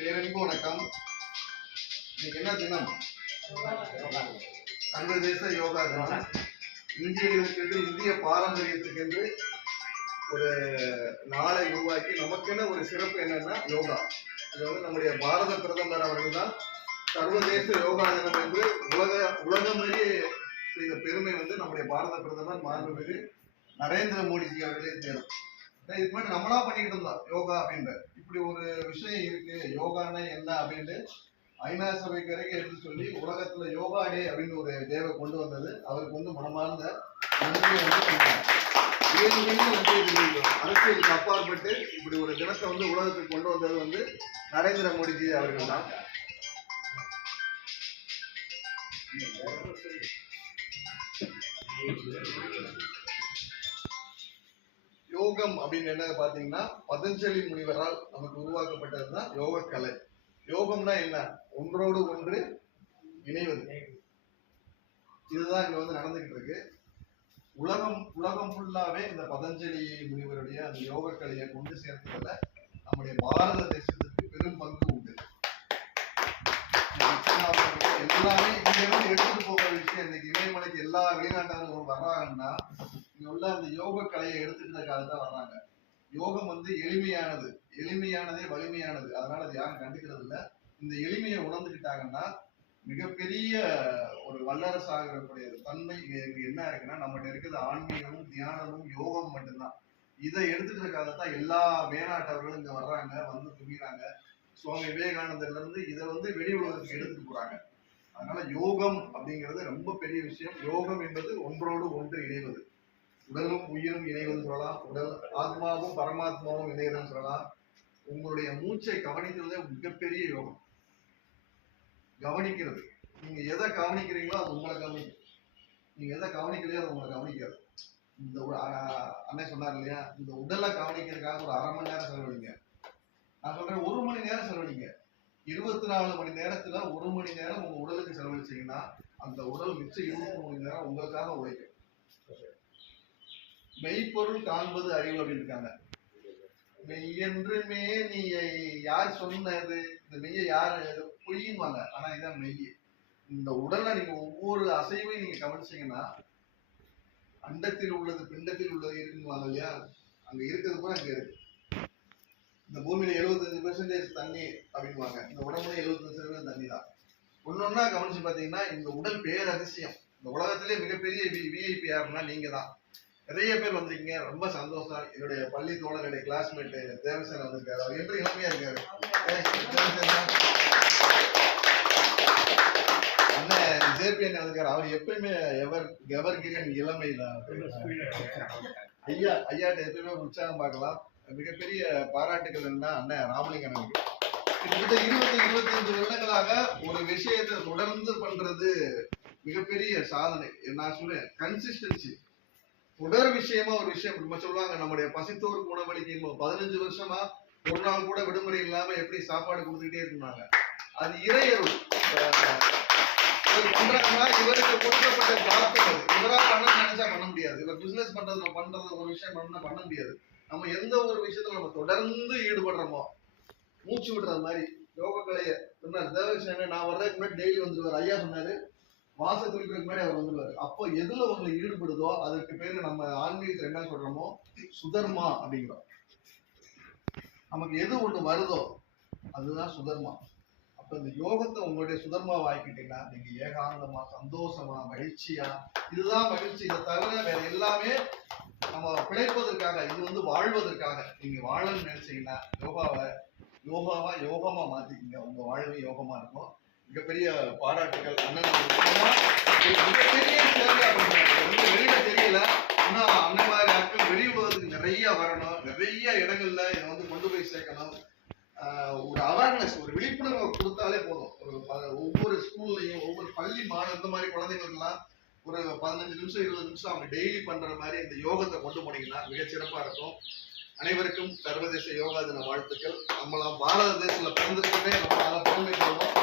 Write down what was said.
பேரன்பு வணக்கம். இன்னைக்கு என்ன தினம்? சர்வதேச யோகா தினம். இந்தியர்களுக்கென்று இந்திய பாரம்பரியத்துக்கென்று ஒரு நாளை உருவாக்கி நமக்கென்ன ஒரு சிறப்பு என்னன்னா யோகா. இது வந்து நம்முடைய பாரத பிரதமர் அவர்கள் தான் சர்வதேச யோகா தினம் என்று உலகமறிய செய்த பெருமை வந்து நம்முடைய பாரத பிரதமர் மாண்புமிகு நரேந்திர மோடிஜி அவர்களே சேரும். இதுக்கு முன்னாடி நம்மளா பண்ணிக்கிட்டு இருந்தோம் யோகா அப்படின்ற. இப்படி ஒரு விஷயம் இருக்கு, யோகானா என்ன அப்படின்ட்டு ஐநா சபைக்கு வரைக்கும் எடுத்து சொல்லி உலகத்துல யோகா டே அப்படின்னு ஒரு டேவை கொண்டு வந்தது. அவருக்கு வந்து மனமார்ந்த நன்றியை வந்து அரசியலுக்கு அப்பாற்பட்டு இப்படி ஒரு தினத்தை வந்து உலகத்துக்கு கொண்டு வந்தது வந்து நரேந்திர மோடிஜி அவர்கள் தான். யோகம் அப்படின்னு என்ன பாத்தீங்கன்னா பதஞ்சலி முனிவரால் நமக்கு உருவாக்கப்பட்டதுதான் யோக கலை. யோகம்னா என்ன? ஒன்றோடு ஒன்று இணைவது. இதுதான் இங்க வந்து நடந்துகிட்டு இருக்கு. உலகம் ஃபுல்லாவே இந்த பதஞ்சலி முனிவருடைய அந்த யோக கலையை கொண்டு சேர்த்ததுல நம்முடைய பாரத தேசத்துக்கு பெரும் பங்கு உண்டு. எல்லாமே இங்க இருந்து எடுத்துட்டு போகிற விஷயம். இன்னைக்கு இமயமலைக்கு எல்லா வெளிநாட்டவர்களும் வர்றாங்கன்னா இங்க உள்ள அந்த யோக கலையை எடுத்துக்கிட்டதுக்காக தான் வர்றாங்க. யோகம் வந்து எளிமையானதே வலிமையானது. அதனால அது யாரும் கண்டுக்கிறது இல்லை. இந்த எளிமையை உணர்ந்துக்கிட்டாங்கன்னா மிகப்பெரிய ஒரு வல்லரசு ஆகிறக்கூடிய தன்மை இங்க என்ன இருக்குன்னா நம்மகிட்ட இருக்கிறது ஆன்மீகமும் தியானமும் யோகம் மட்டும்தான். இதை எடுத்துக்கிறதுக்காகத்தான் எல்லா மேனாட்டவர்களும் இங்க வர்றாங்க, வந்து துணிறாங்க. சுவாமி விவேகானந்தர்ல இருந்து இதை வந்து வெளி உலகத்துக்கு எடுத்துட்டு போறாங்க. அதனால யோகம் அப்படிங்கிறது ரொம்ப பெரிய விஷயம். யோகம் என்பது ஒன்றோடு ஒன்று இணைவது. உடலும் உயிரும் இணைவது சொல்லலாம், உடல் ஆத்மாவும் பரமாத்மாவும் இணைவதுன்னு சொல்லலாம். உங்களுடைய மூச்சை கவனிக்கிறதே மிகப்பெரிய யோகம். கவனிக்கிறது, நீங்க எதை கவனிக்கிறீங்களோ அது உங்களை கவனிக்கும். நீங்க எதை கவனிக்கலையோ அது உங்களை கவனிக்காது. இந்த அண்ணன் சொன்னார் இல்லையா, இந்த உடலை கவனிக்கிறதுக்காக ஒரு 1/2 மணி நேரம் செலவழிங்க. நான் சொல்றேன் 1 மணி நேரம் செலவழிங்க. 24 மணி நேரத்துல 1 மணி நேரம் உங்க உடலுக்கு செலவழிச்சீங்கன்னா அந்த உடல் மிச்சம் 23 மணி நேரம் உங்களுக்காக உழைக்கும். மெய்ப்பொருள் காண்பது அறிவு அப்படின்னு இருக்காங்க. மெய்யென்று மேனியை யார் சொன்னது? இந்த மெய்யை யார் பொய்யுவாங்க, ஆனா இதான் மெய். இந்த உடல்ல நீங்க ஒவ்வொரு அசைவையும் நீங்க கவனிச்சீங்கன்னா அண்டத்தில் உள்ளது பிண்டத்தில் உள்ளது இருக்குவாங்க இல்லையா, அங்க இருக்கிறது கூட அங்க இருக்கு. இந்த பூமியில 75% தண்ணி அப்படின்வாங்க, இந்த உடம்புல 75% தண்ணி தான். ஒன்னொன்னா கவனிச்சு பாத்தீங்கன்னா இந்த உடல் பேர் அதிசயம். இந்த உலகத்திலே மிகப்பெரிய விஐபி யாருன்னா நீங்க தான். நிறைய பேர் வந்திருக்கீங்க, ரொம்ப சந்தோஷம். என்னுடைய பள்ளி தோழருடைய கிளாஸ்மேட் தேவசேன வந்திருக்காரு. அவர் எப்படி இளமையா இருக்காரு. அண்ணன் ஜேபி அண்ணன் வந்திருக்காரு. அவர் எப்பயுமே எவர் கிரீன் இளமை தான். ஐயாட்ட எப்பயுமே உற்சாகம் பார்க்கலாம். மிகப்பெரிய பாராட்டுகள் என்ன அண்ணன் ராமலிங்கனுக்கு. கிட்டத்தட்ட 20-25 வருடங்களாக ஒரு விஷயத்தை தொடர்ந்து பண்றது மிகப்பெரிய சாதனை. நான் சொல்றேன் கன்சிஸ்டன்சி. தொடர் விஷயமா ஒரு விஷயம் நம்ம சொல்லுவாங்க, நம்முடைய பசித்தோருக்கு உணவளிக்க 15 வருஷமா ஒரு நாள் கூட விடுமுறை இல்லாம எப்படி சாப்பாடு கொடுத்துக்கிட்டே இருந்தாங்க. அது இறையருள். பண்றாங்கன்னா இவருக்கு கொடுக்கப்பட்ட ஜாப்கள். இவரா பண்ண நினைச்சா பண்ண முடியாது. இவர் பிசினஸ் பண்றது ஒரு விஷயம் பண்ண முடியாது. நம்ம எந்த ஒரு விஷயத்துல நம்ம தொடர்ந்து ஈடுபடுறோமோ, மூச்சு விடுறது மாதிரி யோக கலையை தேவகிருஷ்ணன் நான் வர்றதுக்கு முன்னாடி டெய்லி வந்துருவாரு. ஐயா சொன்னாரு மாச குறிப்பிற்கு முன்னாடி அவர் வந்துருவாரு. அப்போ எதுல உங்களுக்கு ஈடுபடுதோ அதுக்கு பேரு நம்ம ஆன்மீகத்துல என்ன சொல்றோமோ சுதர்மா அப்படிங்கிறோம். நமக்கு எது ஒண்ணு வருதோ அதுதான் சுதர்மா. அப்ப இந்த யோகத்தை உங்களுடைய சுதர்மாவை ஆக்கிட்டீங்கன்னா நீங்க ஏகாந்தமா சந்தோஷமா மகிழ்ச்சியா, இதுதான் மகிழ்ச்சி. இதை தவிர வேற எல்லாமே நம்ம பிழைப்பதற்காக, இது வந்து வாழ்வதற்காக. நீங்க வாழணும்னு நினைச்சீங்கன்னா யோகமா மாத்திக்கிங்க. உங்க வாழ்வு யோகமா இருக்கும். மிகப்பெரிய பாராட்டுகள் அண்ணன். மிகப்பெரிய சேவை அப்படின்றாங்க, வெளியில தெரியல. இன்னும் அண்ணன் மாதிரி ஆட்கள் வெளி உலகத்துக்கு நிறைய வரணும், நிறைய இடங்கள்ல இதை வந்து கொண்டு போய் சேர்க்கணும். ஒரு அவேர்னஸ், ஒரு விழிப்புணர்வு கொடுத்தாலே போதும். ஒவ்வொரு ஸ்கூல்லையும் ஒவ்வொரு பள்ளி இந்த மாதிரி குழந்தைங்களுக்கெல்லாம் ஒரு 15 நிமிஷம் 20 நிமிஷம் அவங்க டெய்லி பண்ற மாதிரி இந்த யோகத்தை கொண்டு போனீங்கன்னா மிகச்சிறப்பா இருக்கும். அனைவருக்கும் சர்வதேச யோகா தின வாழ்த்துக்கள். நம்மளாம் பாரத தேசத்துல பிறந்திருக்கவே நம்ம பெருமை கொள்வோம்.